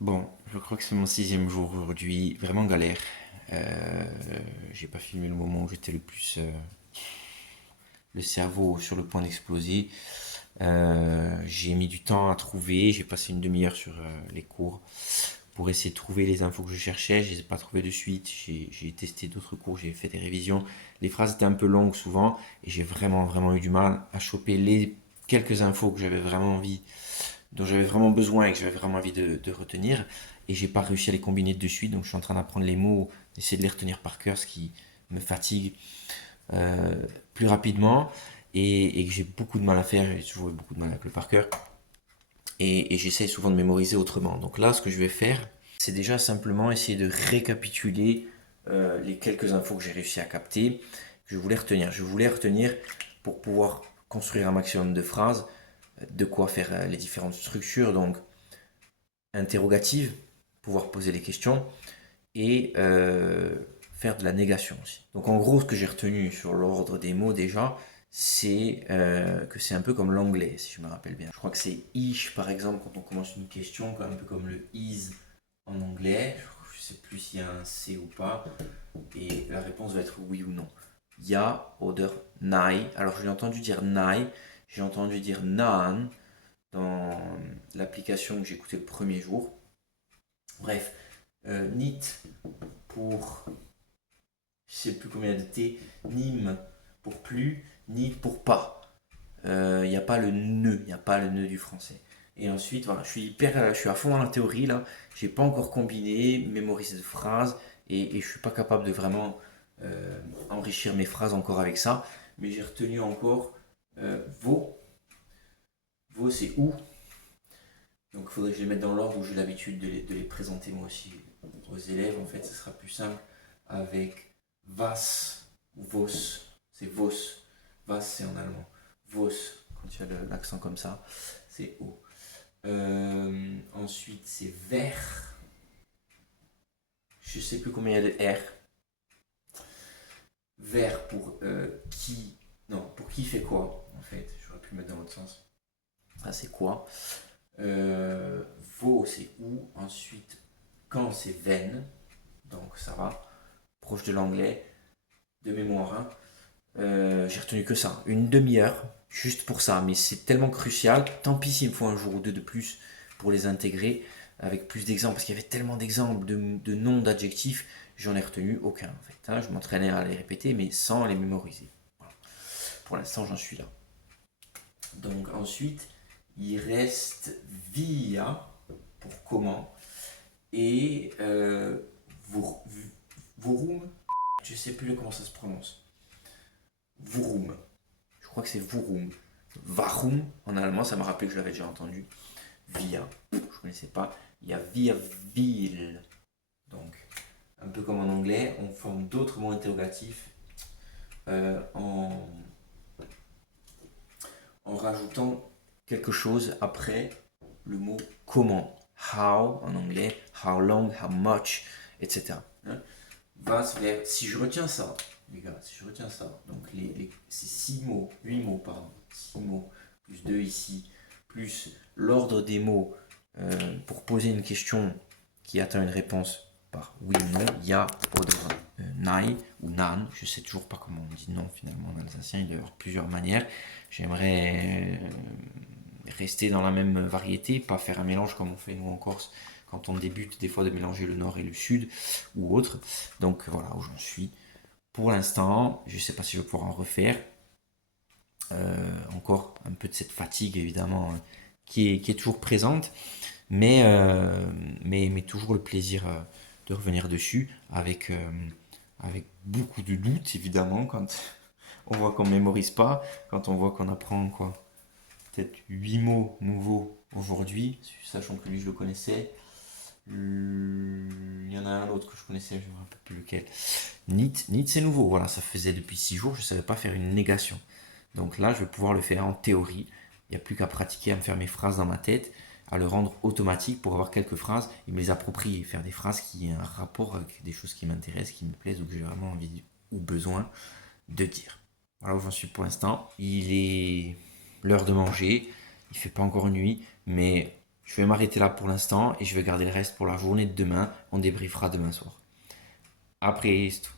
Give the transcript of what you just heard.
Bon, je crois que c'est mon sixième jour aujourd'hui, vraiment galère. Euh, j'ai pas filmé le moment où j'étais le plus le cerveau sur le point d'exploser. J'ai mis du temps à trouver, j'ai passé une demi-heure sur les cours pour essayer de trouver les infos que je cherchais. Je les ai pas trouvées de suite. J'ai testé d'autres cours, j'ai fait des révisions. Les phrases étaient un peu longues souvent et j'ai vraiment eu du mal à choper les quelques infos que j'avais vraiment envie dont j'avais vraiment besoin et que j'avais vraiment envie de retenir. Et j'ai pas réussi à les combiner de suite, donc je suis en train d'apprendre les mots, d'essayer de les retenir par cœur, ce qui me fatigue plus rapidement et que j'ai beaucoup de mal à faire. J'ai toujours eu beaucoup de mal avec le par cœur. Et j'essaye souvent de mémoriser autrement. Donc là, ce que je vais faire, c'est déjà simplement essayer de récapituler les quelques infos que j'ai réussi à capter, que je voulais retenir. Je voulais retenir pour pouvoir construire un maximum de phrases, de quoi faire les différentes structures, donc interrogative, pouvoir poser les questions et faire de la négation aussi. Donc en gros, ce que j'ai retenu sur l'ordre des mots déjà, c'est que c'est un peu comme l'anglais, si je me rappelle bien. Je crois que c'est ish par exemple quand on commence une question, un peu comme le is en anglais. Je ne sais plus s'il y a un C ou pas. Et la réponse va être oui ou non. Ya oder nein. Alors je l'ai entendu dire nein, j'ai entendu dire nan dans l'application que j'ai écoutée le premier jour. Bref, NIT pour je sais plus combien de T, NIM pour plus, NIT pour pas. Il n'y a pas le nœud, il n'y a pas le nœud du français. Et ensuite, voilà, je suis à fond dans la théorie là. J'ai pas encore combiné, mémorisé de phrases et je suis pas capable de vraiment enrichir mes phrases encore avec ça. Mais j'ai retenu encore vos. Vos, c'est où. Donc il faudrait que je les mette dans l'ordre où j'ai l'habitude de les présenter moi aussi aux élèves. En fait, ce sera plus simple avec was ou vos. C'est vos. Was, c'est en allemand. Vos, quand tu as l'accent comme ça, c'est O. Ensuite, c'est vers. Je sais plus combien il y a de R. Vers pour qui. Non, pour qui fait quoi, en fait. J'aurais pu mettre dans l'autre sens. Ça, c'est quoi. Vaux, c'est où. Ensuite, quand, c'est veine. Donc, ça va. Proche de l'anglais. De mémoire, hein. J'ai retenu que ça. Une demi-heure. Juste pour ça. Mais c'est tellement crucial. Tant pis s'il me faut un jour ou deux de plus pour les intégrer. Avec plus d'exemples. Parce qu'il y avait tellement d'exemples, de noms, d'adjectifs. J'en ai retenu aucun, en fait, hein. Je m'entraînais à les répéter, mais sans les mémoriser. Voilà. Pour l'instant, j'en suis là. Donc, ensuite, il reste via pour comment et Vurum, je sais plus comment ça se prononce. Vurum, je crois que c'est Vurum. Warum en allemand, ça m'a rappelé que je l'avais déjà entendu. Via, je ne connaissais pas. Il y a via vil. Donc, un peu comme en anglais, on forme d'autres mots interrogatifs euh, en, en rajoutant quelque chose après le mot comment. How en anglais, how long, how much, etc. Hein. Va vers. Si je retiens ça, les gars, si je retiens ça, donc c'est 6 mots, 8 mots, pardon, 6 mots, plus 2 ici, plus l'ordre des mots pour poser une question qui attend une réponse par oui ou non, ya, oder, nein ou nan, je sais toujours pas comment on dit non finalement en alsacien, il doit y avoir plusieurs manières. J'aimerais rester dans la même variété, pas faire un mélange comme on fait nous en Corse quand on débute des fois de mélanger le nord et le sud ou autre. Donc voilà où j'en suis. Pour l'instant, je ne sais pas si je vais pouvoir en refaire. Encore un peu de cette fatigue évidemment qui est toujours présente, mais toujours le plaisir de revenir dessus avec beaucoup de doutes évidemment quand on voit qu'on ne mémorise pas, quand on voit qu'on apprend quoi, peut-être 8 mots nouveaux aujourd'hui, sachant que lui je le connaissais. Il y en a un autre que je connaissais, je ne me rappelle plus lequel. NIT c'est nouveau, voilà, ça faisait depuis 6 jours, je ne savais pas faire une négation. Donc là, je vais pouvoir le faire en théorie. Il n'y a plus qu'à pratiquer, à me faire mes phrases dans ma tête, à le rendre automatique pour avoir quelques phrases et me les approprier, faire des phrases qui aient un rapport avec des choses qui m'intéressent, qui me plaisent ou que j'ai vraiment envie ou besoin de dire. Voilà où j'en suis pour l'instant. Il est l'heure de manger, il fait pas encore nuit, mais Je vais m'arrêter là pour l'instant et je vais garder le reste pour la journée de demain. On débriefera demain soir. Après, c'est tout.